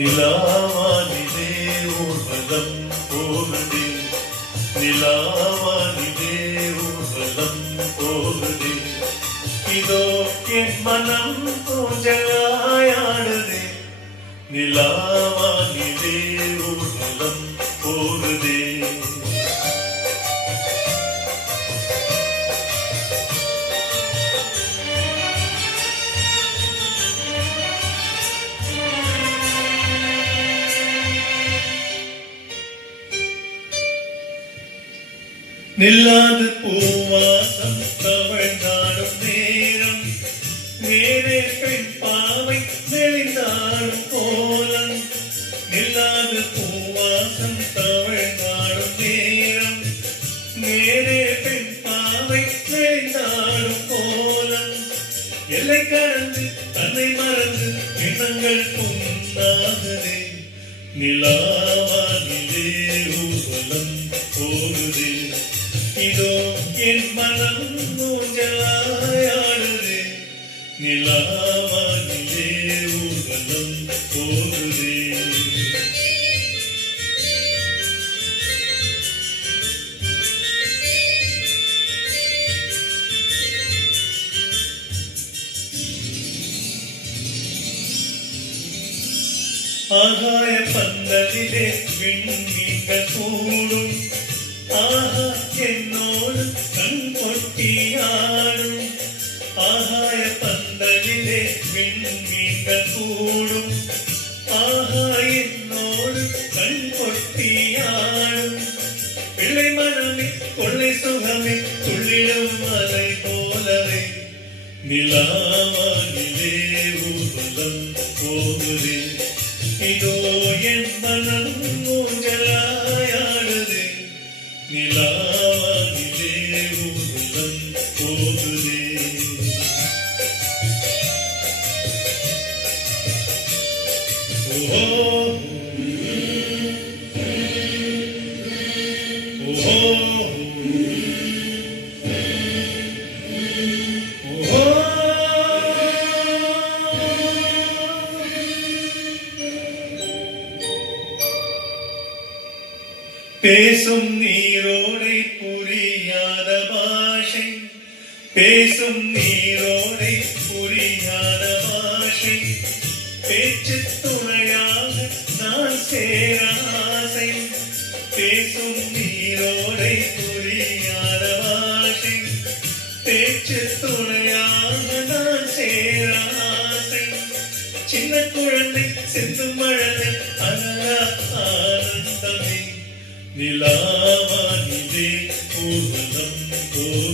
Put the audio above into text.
நிலாவானிலே ஊர்வலம் போகுதே, நிலாவானிலே ஊர்வலம் போகுதே, இதோ என் மனம் பூஞ்சலாயாடுதே, நிலாவானிலே ஊர்வலம் போகுதே. நில்லாது பூவாசம் தவழ்ந்தாடும் நேரம், நேரே பெண் பாவை நெளிந்தாடும் கோலம். நில்லாது பூவாசம் தவழ்ந்தாடும் நேரம், நேரே பெண் பாவை நெளிந்தாடும் கோலம். எல்லை கடந்து தன்னை மறந்து எண்ணங்கள் பொன்னாகுதே, நிலாவானிலே ஊர்வலம் போகுதே, இதோ என் மனம் ஊஞ்சலாயாடுதே, நிலாவானிலே ஊர்வலம் போகுதே. ஆகாய பந்தலிலே விண்மீன்கள் கூடும், ஆஹா என்னோடு கண் கொட்டியாடும். ஆகாய பந்தலிலே விண்மீன்கள் கூடும், ஆஹா என்னோடு கண் கொட்டியாடும். பிள்ளை மனமே கொள்ளை சுகமே துள்ளிடும் மலை போலவே, நிலாவானிலே ஊர்வலம் போகுதே, இதோ என் மனம் ஊஞ்சலாயாடுதே, நிலாவானிலே ஊர்வலம் போகுதே. ஓஹோ ஓஹோ ஓஹோ. பேசும் நீரோடை புரியாத பாஷை, பேசும் நீரோடை புரியாத பாஷை, பேச்சு துணையாக நான் சேர ஆசை. பேசும் நீரோடை புரியாத பாஷை, பேச்சு துணையாக நான் சேர ஆசை. சின்ன குழந்தை செந்து மழலை அழகா ஆனந்தமே, நிலாவானிலே ஊர்வலம் போகுதே.